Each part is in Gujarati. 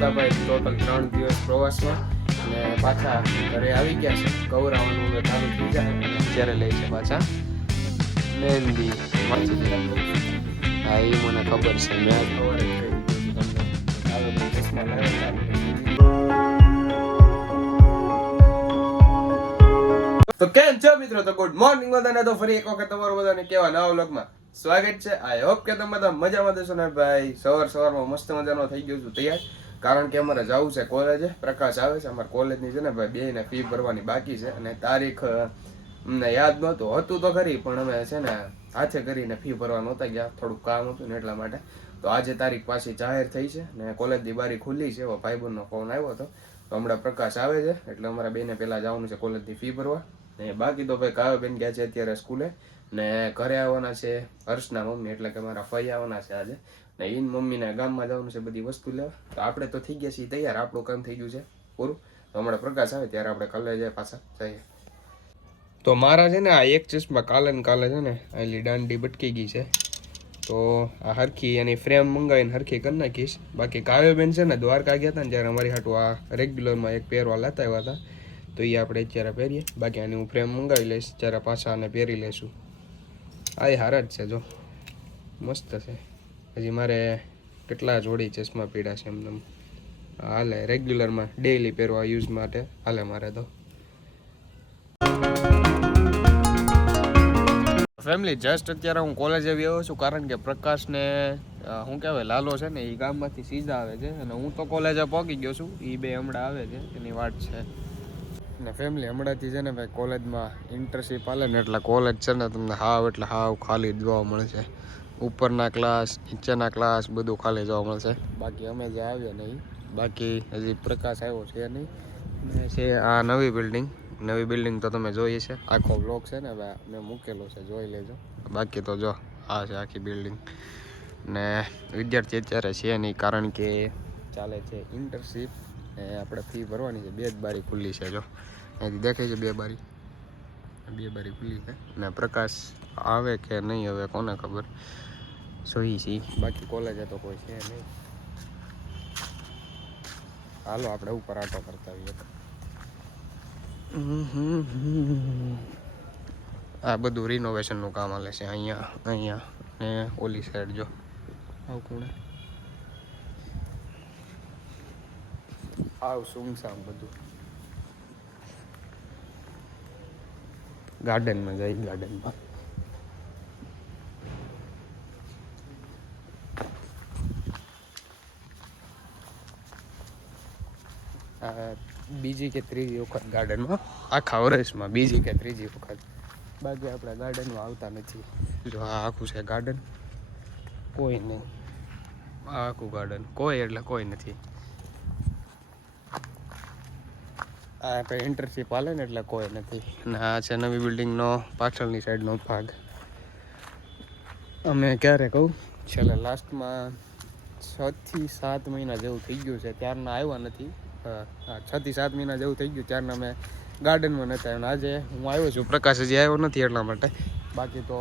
ભાઈ ટોટલ 3 દિવસ પ્રવાસમાં અને પાછા ઘરે આવી ગયા છે. ગૌરાવાનું હવે ચાલુ થઈ જાય. અત્યારે લે છે પાછા મહેંદી હા એ મને ખબર છે. મેં સવારે જ કહી દીધું તમને આવે ચશ્મા લાવ્યા ચાલુ. તો કેમ છો મિત્રો? તો ગુડ મોર્નિંગ બધાને. તો ફરી એક વખત તમારું બધાને કેવા નવા વ્લોગમાં સ્વાગત છે. આઈ હોપ કે તમે બધા મજામાં જશો ને ભાઈ. સવારમાં મસ્ત મજાનો થઈ ગયો છું તૈયાર, કારણ કે અમારે જવું છે કોલેજે. પ્રકાશ આવે છે અમારે કોલેજની છે ને ભાઈ, બેને ફી ભરવાની બાકી છે અને તારીખ અમને યાદ નહોતું. હતું તો ખરી પણ અમે છે ને હાથે કરીને ફી ભરવા નહોતા ગયા, થોડુંક કામ હતું ને એટલા માટે. તો આજે તારીખ પાછી જાહેર થઈ છે ને કોલેજની બારી ખુલ્લી છે. એવો ભાઈબંધનો ફોન આવ્યો હતો. તો હમણાં પ્રકાશ આવે છે એટલે અમારા બેને પહેલાં જવાનું છે કોલેજની ફી ભરવા. ને બાકી તો ભાઈ કાવ્યબેન ગયા છે અત્યારે સ્કૂલે ને ઘરે આવવાના છે હર્ષના મમ્મી, એટલે કે મારા ફઈ આવવાના છે આજે. ને ઈન મમ્મીને ગામમાં જવાનું છે બધી વસ્તુ લેવા. તો આપણે તો થઈ ગયા છીએ તૈયાર, આપણું કામ થઈ ગયું છે પૂરું. તો હમણાં પ્રકાશ આવે ત્યારે આપણે કોલેજે પાછા જઈએ. તો મારા છે ને આ એક ચશ્મા કાલે છે ને આટલી દાંડી બટકી ગઈ છે. તો આ હરખી એની ફ્રેમ મંગાવીને હરખી કરી નાખીશ. બાકી કાવ્યબેન છે ને દ્વારકા ગયા હતા ને જ્યારે અમારી હાટું આ રેગ્યુલરમાં એક પહેરવા લેતા આવ્યા હતા, તો એ આપણે અત્યારે પહેરીએ. બાકી આની હું ફ્રેમ મંગાવી લઈશ જ્યારે પાછા આને પહેરી લઈશું. આ એ હારા જ છે, જો મસ્ત છે. હજી મારે કેટલા જોડી ચશ્મા પીડા છે એમને હાલે રેગ્યુલરમાં ડેઈલી પહેરવા યુઝ માટે હાલે મારે. તો ફેમિલી જસ્ટ અત્યારે હું કોલેજે આવ્યો છું, કારણ કે પ્રકાશને શું કહેવાય લાલો છે ને એ ગામમાંથી સીધા આવે છે અને હું તો કોલેજે પહોંચી ગયો છું. એ બે હમણાં આવે છે એની વાત છે. ને ફેમિલી હમણાંથી છે ને ભાઈ કોલેજમાં ઇન્ટર્નશીપ હાલે ને એટલે કોલેજ છે ને તમને હાવ એટલે હાવ ખાલી જોવા મળશે. ઉપરના ક્લાસ નીચેના ક્લાસ બધું ખાલી જોવા મળશે. બાકી અમે જે આવ્યા નહીં, બાકી હજી પ્રકાશ આવ્યો છે નહીં. ને છે આ નવી બિલ્ડિંગ તો તમે જોઈ છે. આખો બ્લોક છે ને ભાઈ મેં મૂકેલો છે, જોઈ લેજો. બાકી તો જો આ છે આખી બિલ્ડિંગ. ને વિદ્યાર્થી અત્યારે છે નહીં, કારણ કે ચાલે છે ઇન્ટર્નશીપ ને આપણે ફી ભરવાની છે. બે જ બારી ખુલ્લી છે, જો અહીંથી દેખાય છે બે બારી ખુલ્લી છે. ને પ્રકાશ આવે કે નહીં હવે કોને ખબર, જોઈ છે. બાકી કોલેજે તો કોઈ છે નહીં. હાલો આપણે ઉપર આટો કરતા આવીએ. આ બધું રિનોવેશનનું કામ હાલે છે અહીંયા ને ઓલી સાઈડ જો આવ કોણે આવ સુમસામ બધું. ગાર્ડનમાં જાય, ગાર્ડનમાં બીજી કે ત્રીજી વખત ગાર્ડનમાં આખા વર્ષમાં બીજી કે ત્રીજી વખત. બાકી આપણે ગાર્ડનમાં આવતા નથી. જો આ આખું છે ગાર્ડન, કોઈ નહીં. આ આખું ગાર્ડન કોઈ એટલે કોઈ નથી. આ આપણે ઇન્ટર્નશીપ હાલે ને એટલે કોઈ નથી. અને આ છે નવી બિલ્ડિંગનો પાછળની સાઈડનો ભાગ. અમે ક્યારે કહું છેલ્લે લાસ્ટમાં 6 થી 7 મહિના જેવું થઈ ગયું છે ત્યારના આવ્યા નથી. 6 થી 7 મહિના જેવું થઈ ગયું ત્યારના મેં ગાર્ડનમાં નહોતા આવ્યા. આજે હું આવ્યો છું, પ્રકાશ હજી આવ્યો નથી એટલા માટે. બાકી તો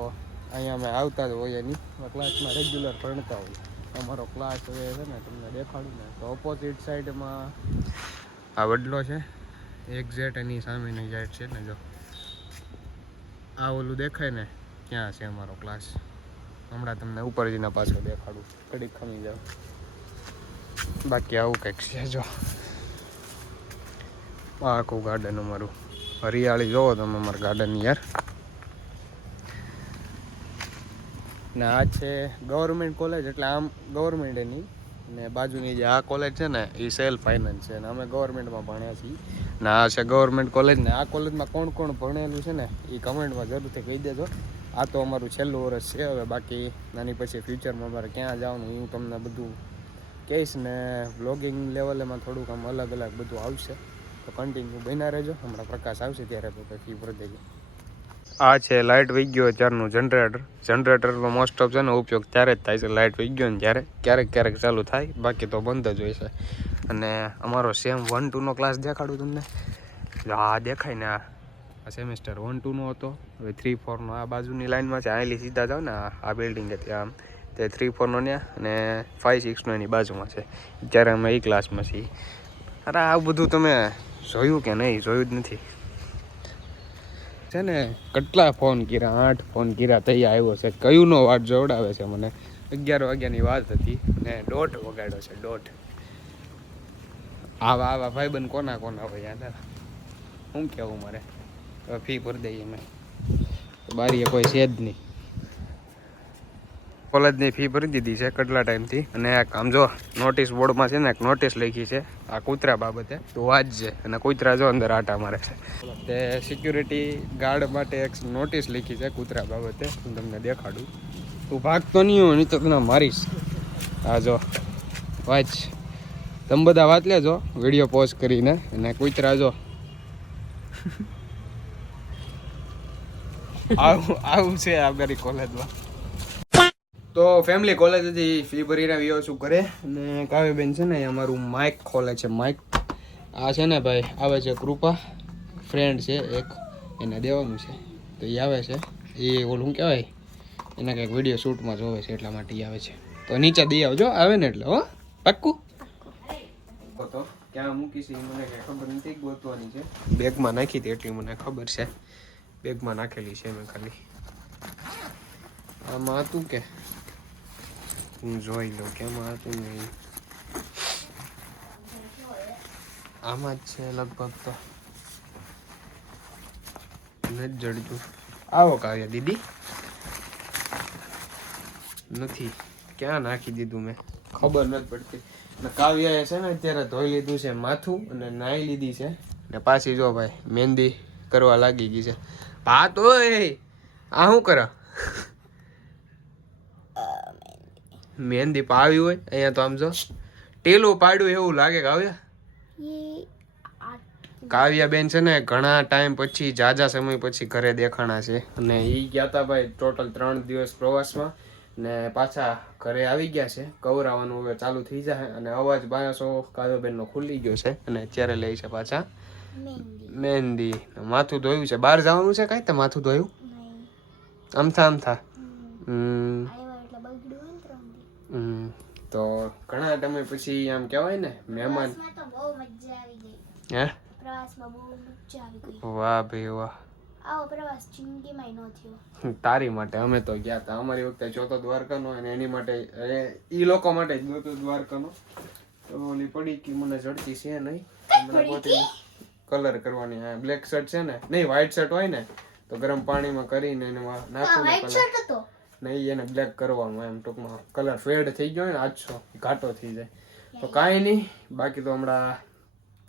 અહીંયા અમે આવતા જ હોઈએ નહીં, ક્લાસમાં રેગ્યુલર ભણતા હોઈએ. અમારો ક્લાસ હવે છે ને તમને દેખાડું ને તો ઓપોઝિટ સાઈડમાં આ વડલો છે એક્ઝેક્ટ એની સામેની સાઈડ છે ને, જો આ ઓલું દેખાય ને ક્યાં છે અમારો ક્લાસ. હમણાં તમને ઉપર જઈને પાછળ દેખાડું, ઘડીક ખમી જાવ. બાકી આવું કંઈક છે. જો આખું ગાર્ડન અમારું, હરિયાળી જોવો તમે અમારા ગાર્ડનની યાર. ને આ છે ગવર્મેન્ટ કોલેજ, એટલે આમ ગવર્મેન્ટ એની ને બાજુની જે આ કોલેજ છે ને એ સેલ્ફ ફાઇનાન્સ છે ને અમે ગવર્મેન્ટમાં ભણ્યા છીએ. ને આ છે ગવર્મેન્ટ કોલેજ. ને આ કોલેજમાં કોણ કોણ ભણેલું છે ને એ કમેન્ટમાં જરૂરથી કહી દેજો. આ તો અમારું છેલ્લું વર્ષ છે હવે. બાકી નાની પછી ફ્યુચરમાં અમારે ક્યાં જવાનું હું તમને બધું કહીશ. ને વ્લોગિંગ લેવલેમાં થોડુંક આમ અલગ બધું આવશે, તો કન્ટિન્યુ બન્યા રહેજો. હમણાં પ્રકાશ આવશે ત્યારે તો ફી ભરી દેજો. આ છે લાઇટ વહી ગયો ત્યારનું જનરેટરનો મોસ્ટ ઓફ છે ને ઉપયોગ ત્યારે જ થાય છે. લાઇટ વહી ગયો ને ત્યારે ક્યારેક ચાલુ થાય, બાકી તો બંધ જ હોય છે. અને અમારો સેમ 1-2નો ક્લાસ દેખાડું તમને. આ દેખાય ને આ સેમેસ્ટર 1-2નો હતો. હવે 3-4નો આ બાજુની લાઇનમાં છે. આયલી સીધા જાઓ ને આ બિલ્ડિંગ હતી આમ તે 3-4નો ત્યાં અને 5-6નો એની બાજુમાં છે. અત્યારે અમે એ ક્લાસમાં છીએ. અરે આ બધું તમે જોયું કે નહીં? જોયું જ નથી છે ને. કેટલા ફોન કર્યા, 8 ફોન કર્યા તૈયાર આવ્યો છે. કયું નો વાત જોવડાવે છે મને. 11 વાગ્યાની વાત હતી ને 1:30 વગાડ્યો છે. 1:30 આવા ભાઈબંધ કોના હોય યાર? શું કહેવું મારે? ફી ભરી દઈએ અમે, બારીએ કોઈ છે જ નહીં. કોલેજની ફી ભરી દીધી છે કેટલા ટાઈમથી. અને એક આમ જો નોટિસ બોર્ડમાં છે ને એક નોટિસ લખી છે આ કૂતરા બાબતે, તો વાંચજે. અને કૂતરા જો અંદર આટા મારે છે. તે સિક્યુરિટી ગાર્ડ માટે એક નોટિસ લખી છે કૂતરા બાબતે. હું તમને દેખાડું. તું ભાગતો નહીં હોય નહીં તો તને મારીશ. હા જો વાંચ, તમે બધા વાત લેજો વિડીયો પોઝ કરીને. અને કૂતરા જો આવું છે આગળ કોલેજમાં. તો ફેમિલી કોલેજ હતી, ફી ભરીને આવ્યો છું ઘરે. અને કાવ્યબેન છે ને અમારું માઇક ખોલે છે. માઇક આ છે ને ભાઈ આવે છે કૃપા, ફ્રેન્ડ છે એક, એને દેવાનું છે. તો એ આવે છે. એ ઓલું શું કહેવાય, એના કંઈક વિડીયો શૂટમાં જોવે છે એટલા માટે આવે છે. તો નીચે દઈ આવજો આવે ને એટલે. હો પાક્કું. તો ક્યાં મૂકી છે મને કંઈ ખબર નથી, ગોતવાની છે. બેગમાં નાખી હતી એટલી મને ખબર છે. બેગમાં નાખેલી છે મેં ખાલી. આમાં હતું કે હું જોઈ લઉં કેમાં હતું નહીં. આમાં જ છે લગભગ. તો નથી જડતું. આવો કાવ્યા દીદી. નથી, ક્યાં નાખી દીધું મેં ખબર નથી પડતી. ને કાવ્યાએ છે ને અત્યારે ધોઈ લીધું છે માથું અને નાહી લીધી છે. ને પાછી જો ભાઈ મહેંદી કરવા લાગી ગઈ છે. ભાત હોય આ શું કરે? મહેંદી પાવી હોય અહીંયા તો આમ જો ટેલું પાડ્યું એવું લાગે. કાવ્યા બેન છે ને ઘણા ટાઈમ પછી, જાજા સમય પછી ઘરે દેખાણા છે. અને એ ગયા હતા ભાઈ ટોટલ 3 દિવસ પ્રવાસમાં. ને પાછા ઘરે આવી ગયા છે. કવરાવાનું હવે ચાલુ થઈ જાય. અને અવાજ બાયાસો કાવ્યાબેનનો ખુલી ગયો છે. અને અત્યારે લે છે પાછા મહેંદી. માથું ધોયું છે. બહાર જવાનું છે કાંઈ? તો માથું ધોયું આમથા. તો ઘણા સમય પછી આમ કહેવાય ને મહેમાન. હે વાહ ભાઈ વાહ. તારી માટે અમે તો ગયા હતા. અમારી વખતે ચોથો દ્વારકાનો અને એની માટે ઈ લોકો માટે જ નહોતો દ્વારકાનો. તો ઓલી પડી કે મને જડતી છે નહીં. મને પોતે કલર કરવાની. આ બ્લેક શર્ટ છે ને, નહીં વ્હાઈટ શર્ટ હોય ને તો ગરમ પાણીમાં કરીને એને નાખવાનું કલર. નહીં એને બ્લેક કરવાનું એમ ટૂંકમાં. કલર ફેડ થઈ ગયો ને આછો ઘાટો થઈ જાય. તો કાંઈ નહીં, બાકી તો હમણાં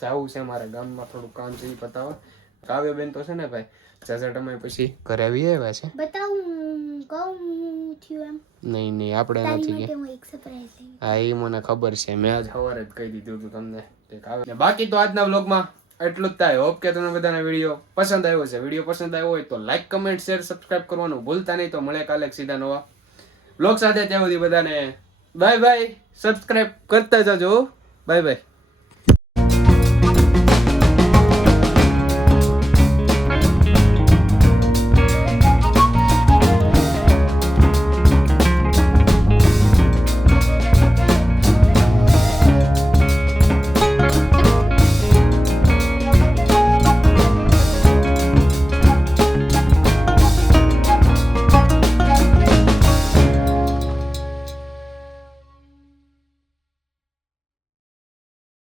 જવું છે મારે ગામમાં, થોડું કામ છે એ પતાવવા. કાવ્યબેન તો છે ને ભાઈ જાજા સમય પછી ઘરે આવી આવ્યા છે. નહીં આપણે નથી ગયા. હા એ મને ખબર છે, મેં આજ સવારે જ કહી દીધું હતું તમને. બાકી તો આજના વ્લોગમાં એટલું જ થાય. હોપ કે તમને બધાને વિડીયો પસંદ આવ્યો છે. વિડીયો પસંદ આવ્યો હોય તો લાઈક, કમેન્ટ, શેર, સબસ્ક્રાઇબ કરવાનું ભૂલતા નહીં. તો મળે કાલે સીધા નવા વ્લોગ સાથે. ત્યાં સુધી બધાને બાય બાય. સબસ્ક્રાઇબ કરતા જજો. Bye bye.